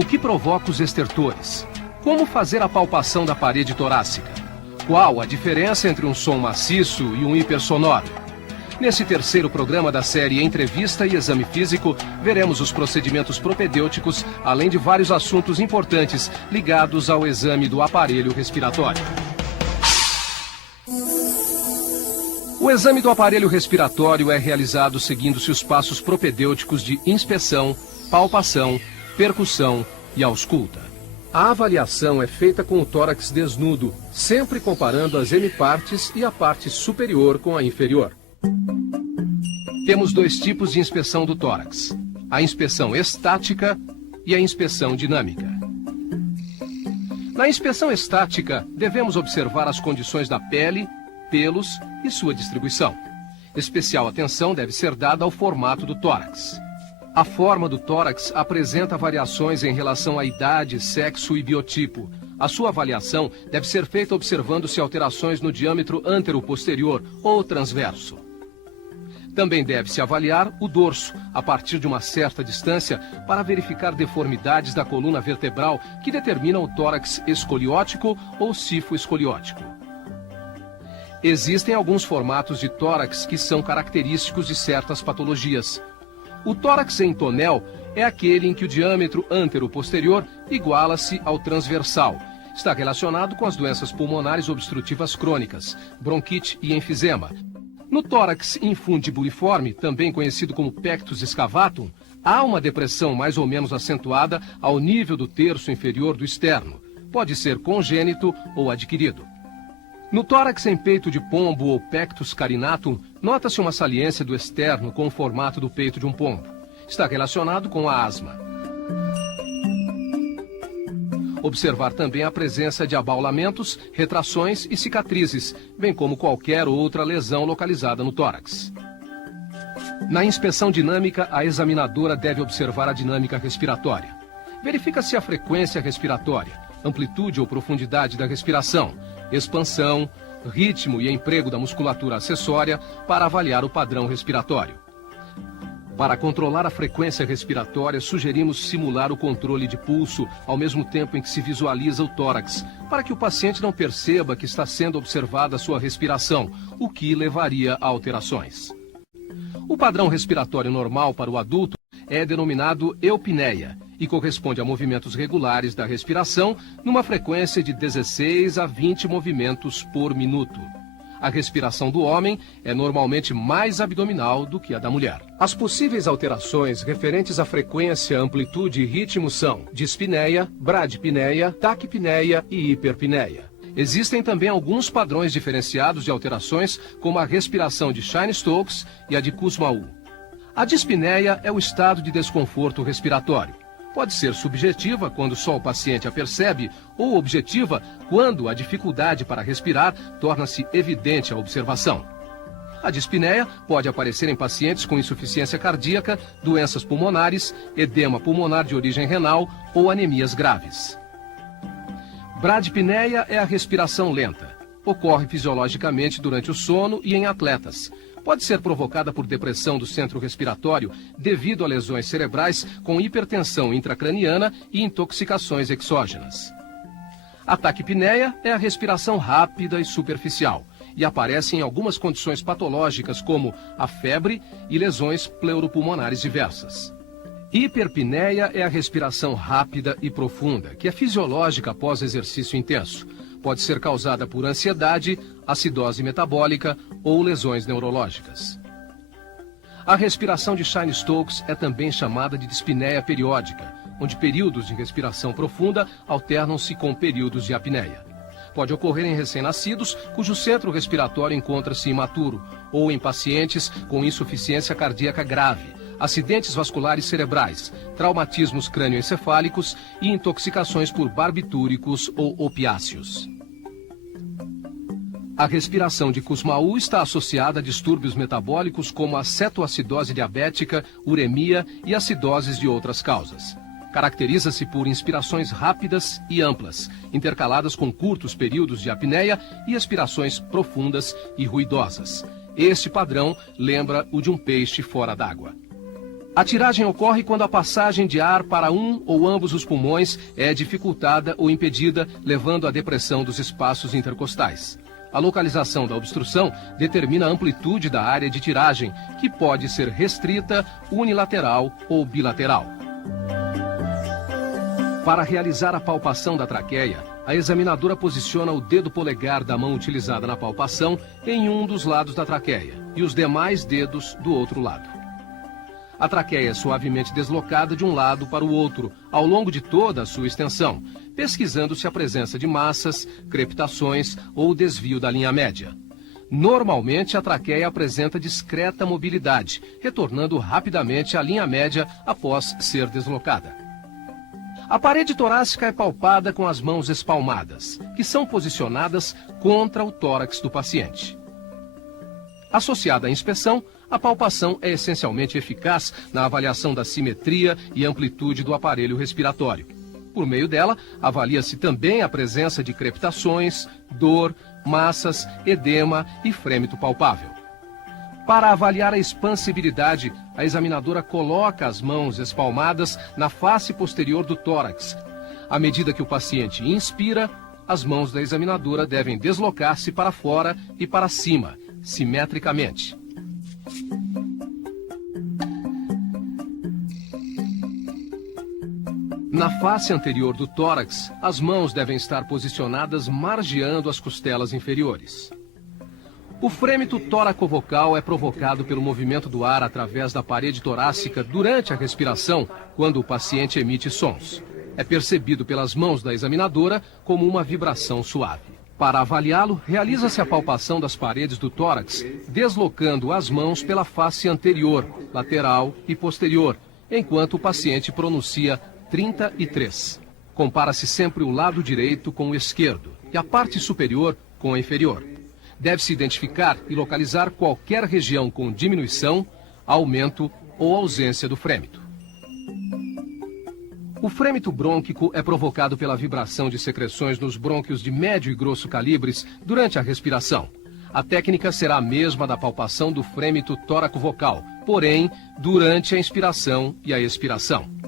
O que provoca os estertores? Como fazer a palpação da parede torácica? Qual a diferença entre um som maciço e um hipersonoro? Nesse terceiro programa da série Entrevista e Exame Físico, veremos os procedimentos propedêuticos, além de vários assuntos importantes ligados ao exame do aparelho respiratório. O exame do aparelho respiratório é realizado seguindo-se os passos propedêuticos de inspeção, palpação, percussão e ausculta. A avaliação é feita com o tórax desnudo, sempre comparando as hemipartes e a parte superior com a inferior. Temos dois tipos de inspeção do tórax: a inspeção estática e a inspeção dinâmica. Na inspeção estática, devemos observar as condições da pele, pelos e sua distribuição. Especial atenção deve ser dada ao formato do tórax. A forma do tórax apresenta variações em relação à idade, sexo e biotipo. A sua avaliação deve ser feita observando-se alterações no diâmetro antero-posterior ou transverso. Também deve-se avaliar o dorso, a partir de uma certa distância, para verificar deformidades da coluna vertebral que determinam o tórax escoliótico ou sifoescoliótico. Existem alguns formatos de tórax que são característicos de certas patologias. O tórax em tonel é aquele em que o diâmetro antero-posterior iguala-se ao transversal. Está relacionado com as doenças pulmonares obstrutivas crônicas, bronquite e enfisema. No tórax infundibuliforme, também conhecido como pectus excavatum, há uma depressão mais ou menos acentuada ao nível do terço inferior do externo. Pode ser congênito ou adquirido. No tórax em peito de pombo ou pectus carinatum, nota-se uma saliência do externo com o formato do peito de um pombo. Está relacionado com a asma. Observar também a presença de abaulamentos, retrações e cicatrizes, bem como qualquer outra lesão localizada no tórax. Na inspeção dinâmica, a examinadora deve observar a dinâmica respiratória. Verifica-se a frequência respiratória, amplitude ou profundidade da respiração, expansão, ritmo e emprego da musculatura acessória para avaliar o padrão respiratório. Para controlar a frequência respiratória, sugerimos simular o controle de pulso ao mesmo tempo em que se visualiza o tórax, para que o paciente não perceba que está sendo observada a sua respiração, o que levaria a alterações. O padrão respiratório normal para o adulto é denominado eupneia e corresponde a movimentos regulares da respiração numa frequência de 16 a 20 movimentos por minuto. A respiração do homem é normalmente mais abdominal do que a da mulher. As possíveis alterações referentes à frequência, amplitude e ritmo são dispneia, bradipneia, taquipneia e hiperpneia. Existem também alguns padrões diferenciados de alterações, como a respiração de Cheyne-Stokes e a de Kussmaul. A dispneia é o estado de desconforto respiratório. Pode ser subjetiva, quando só o paciente a percebe, ou objetiva, quando a dificuldade para respirar torna-se evidente à observação. A dispneia pode aparecer em pacientes com insuficiência cardíaca, doenças pulmonares, edema pulmonar de origem renal ou anemias graves. Bradipneia é a respiração lenta. Ocorre fisiologicamente durante o sono e em atletas. Pode ser provocada por depressão do centro respiratório devido a lesões cerebrais com hipertensão intracraniana e intoxicações exógenas. A taquipneia é a respiração rápida e superficial e aparece em algumas condições patológicas como a febre e lesões pleuropulmonares diversas. Hiperpneia é a respiração rápida e profunda, que é fisiológica após exercício intenso. Pode ser causada por ansiedade, acidose metabólica ou lesões neurológicas. A respiração de Cheyne-Stokes é também chamada de dispneia periódica, onde períodos de respiração profunda alternam-se com períodos de apneia. Pode ocorrer em recém-nascidos, cujo centro respiratório encontra-se imaturo, ou em pacientes com insuficiência cardíaca grave, acidentes vasculares cerebrais, traumatismos crânioencefálicos e intoxicações por barbitúricos ou opiáceos. A respiração de Kussmaul está associada a distúrbios metabólicos como a cetoacidose diabética, uremia e acidoses de outras causas. Caracteriza-se por inspirações rápidas e amplas, intercaladas com curtos períodos de apneia e expirações profundas e ruidosas. Este padrão lembra o de um peixe fora d'água. A tiragem ocorre quando a passagem de ar para um ou ambos os pulmões é dificultada ou impedida, levando à depressão dos espaços intercostais. A localização da obstrução determina a amplitude da área de tiragem, que pode ser restrita, unilateral ou bilateral. Para realizar a palpação da traqueia, a examinadora posiciona o dedo polegar da mão utilizada na palpação em um dos lados da traqueia e os demais dedos do outro lado. A traqueia é suavemente deslocada de um lado para o outro, ao longo de toda a sua extensão, pesquisando-se a presença de massas, crepitações ou desvio da linha média. Normalmente, a traqueia apresenta discreta mobilidade, retornando rapidamente à linha média após ser deslocada. A parede torácica é palpada com as mãos espalmadas, que são posicionadas contra o tórax do paciente. Associada à inspeção, a palpação é essencialmente eficaz na avaliação da simetria e amplitude do aparelho respiratório. Por meio dela, avalia-se também a presença de crepitações, dor, massas, edema e frêmito palpável. Para avaliar a expansibilidade, a examinadora coloca as mãos espalmadas na face posterior do tórax. À medida que o paciente inspira, as mãos da examinadora devem deslocar-se para fora e para cima, simetricamente. Na face anterior do tórax, as mãos devem estar posicionadas margeando as costelas inferiores. O frêmito tóraco-vocal é provocado pelo movimento do ar através da parede torácica durante a respiração, quando o paciente emite sons. É percebido pelas mãos da examinadora como uma vibração suave. Para avaliá-lo, realiza-se a palpação das paredes do tórax, deslocando as mãos pela face anterior, lateral e posterior, enquanto o paciente pronuncia 33. Compara-se sempre o lado direito com o esquerdo e a parte superior com a inferior. Deve-se identificar e localizar qualquer região com diminuição, aumento ou ausência do frêmito. O frêmito brônquico é provocado pela vibração de secreções nos brônquios de médio e grosso calibres durante a respiração. A técnica será a mesma da palpação do frêmito tóraco-vocal, porém, durante a inspiração e a expiração.